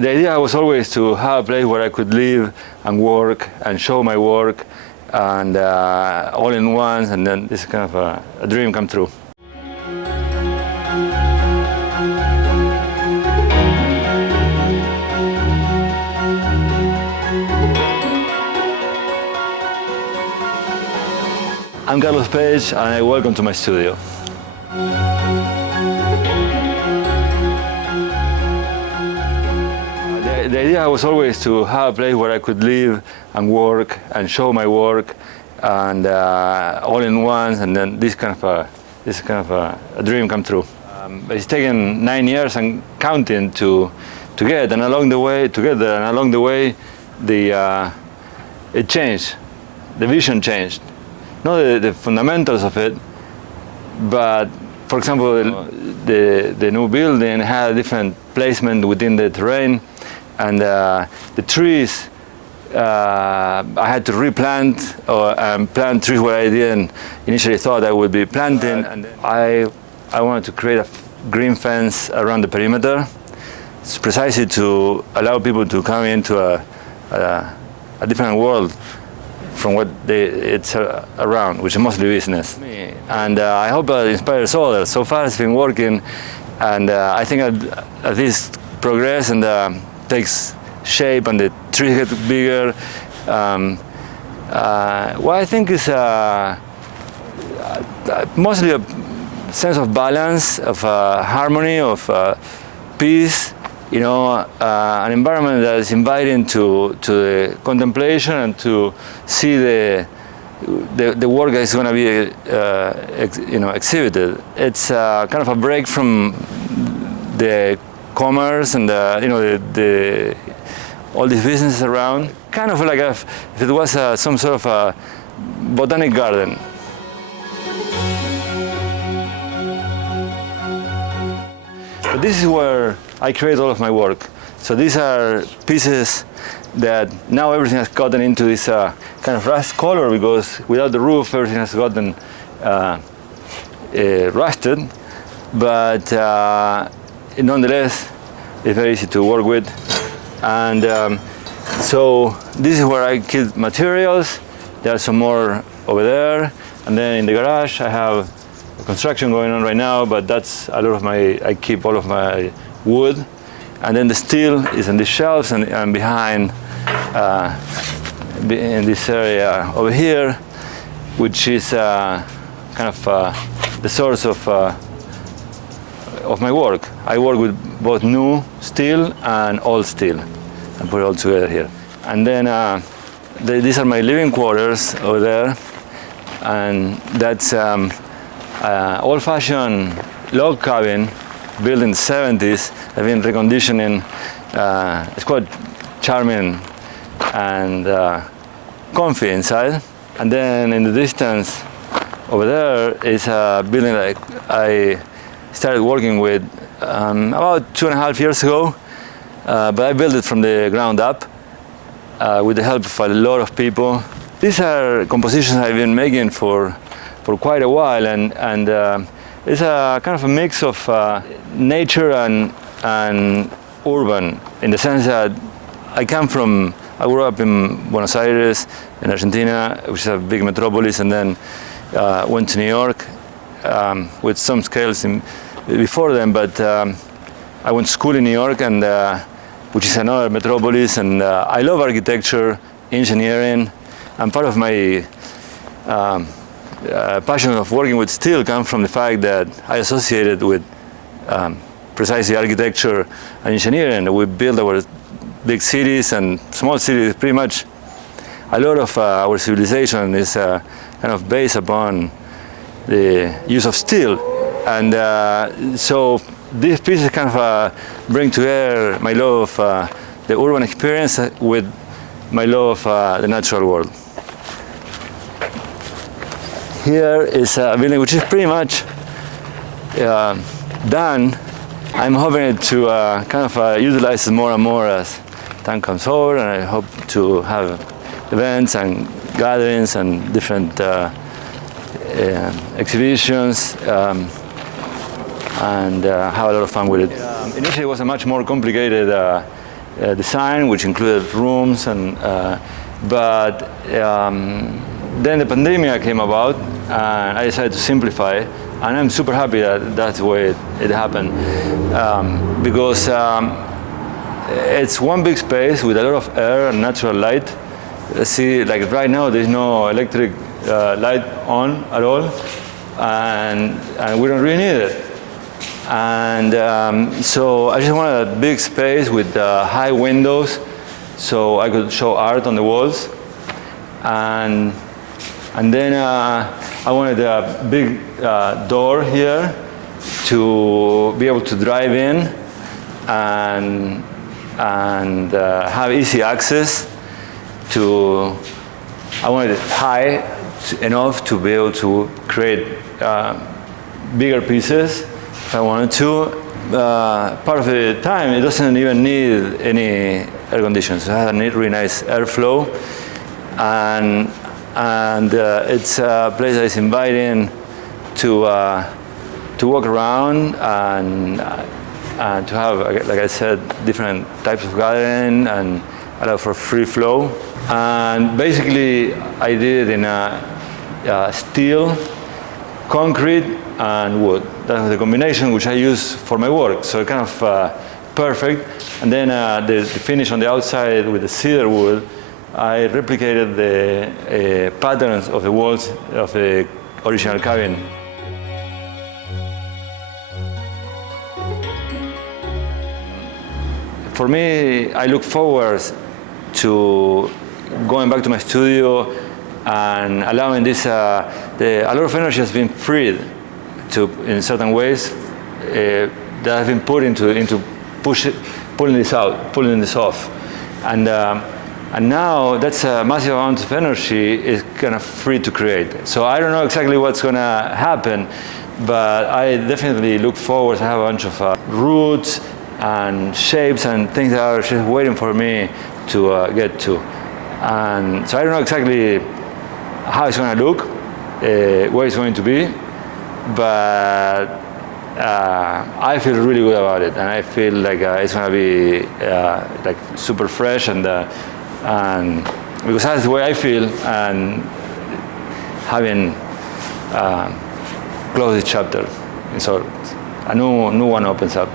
The idea was always to have a place where I could live and work and show my work and all in once, and then this is kind of a dream come true. I'm Carlos Page, and welcome to my studio. The idea was always to have a place where I could live and work and show my work and all in once, and then this is kind of a dream come true. It's taken 9 years and counting to get, and along the way together, and along the way, it changed. The vision changed. Not the fundamentals of it, but for example, the new building had a different placement within the terrain, and the trees, I had to replant or plant trees where I didn't initially thought I would be planting. And I wanted to create a green fence around the perimeter, it's precisely to allow people to come into a different world from what it's around, which is mostly business. And I hope it inspires others. So far it's been working, and I think as this progress and takes shape and the trees get bigger, what I think is mostly a sense of balance, of harmony, of peace, an environment that is inviting to the contemplation and to see the work that is going to be exhibited. It's kind of a break from the commerce and all these businesses around. Kind of like if it was some sort of a botanic garden. But this is where I create all of my work. So these are pieces that now everything has gotten into this kind of rust color, because without the roof everything has gotten rusted. But nonetheless, it's very easy to work with. And so this is where I keep materials. There are some more over there. And then in the garage I have construction going on right now, but that's a lot of I keep all of my wood. And then the steel is in the shelves and behind in this area over here, which is kind of the source of my work. I work with both new steel and old steel and put it all together here. And then these are my living quarters over there, and that's old-fashioned log cabin built in the 70s. I've been reconditioning. It's quite charming and comfy inside. And then in the distance over there is a building that I started working with about 2.5 years ago. But I built it from the ground up with the help of a lot of people. These are compositions I've been making for quite a while, and it's a kind of a mix of nature and urban, in the sense that I grew up in Buenos Aires, in Argentina, which is a big metropolis, and then went to New York with some scales before them, but I went to school in New York, and which is another metropolis, and I love architecture, engineering, and part of my passion of working with steel comes from the fact that I associated with precisely architecture and engineering. We build our big cities and small cities. Pretty much a lot of our civilization is kind of based upon the use of steel. And so these pieces kind of bring together my love of the urban experience with my love of the natural world. Here is a building which is pretty much done. I'm hoping to kind of utilize it more and more as time comes over, and I hope to have events and gatherings and different exhibitions and have a lot of fun with it. Initially it was a much more complicated design, which included rooms, and but then the pandemic came about, and I decided to simplify, and I'm super happy that that's the way it happened, because it's one big space with a lot of air and natural light. See, like right now, there's no electric light on at all, and we don't really need it. And so I just wanted a big space with high windows, so I could show art on the walls. And then I wanted a big door here to be able to drive in and have easy access to. I wanted it high enough to be able to create bigger pieces if I wanted to. Part of the time, it doesn't even need any air conditioning. So it has a really nice airflow, and it's a place that is inviting to walk around and to have, like I said, different types of gathering and allow for free flow. And basically, I did it in steel, concrete, and wood. That was the combination which I use for my work. So kind of perfect. And then the finish on the outside with the cedar wood, I replicated the patterns of the walls of the original cabin. For me, I look forward to going back to my studio and allowing this, a lot of energy has been freed in certain ways that have been put into pulling this out, pulling this off. And now that's a massive amount of energy is kind of free to create. So I don't know exactly what's going to happen, but I definitely look forward to have a bunch of roots and shapes and things that are just waiting for me to get to. And so I don't know exactly how it's going to look, where it's going to be, but I feel really good about it, and I feel like it's going to be like super fresh, and because that's the way I feel, and having closed this chapter, so a new one opens up.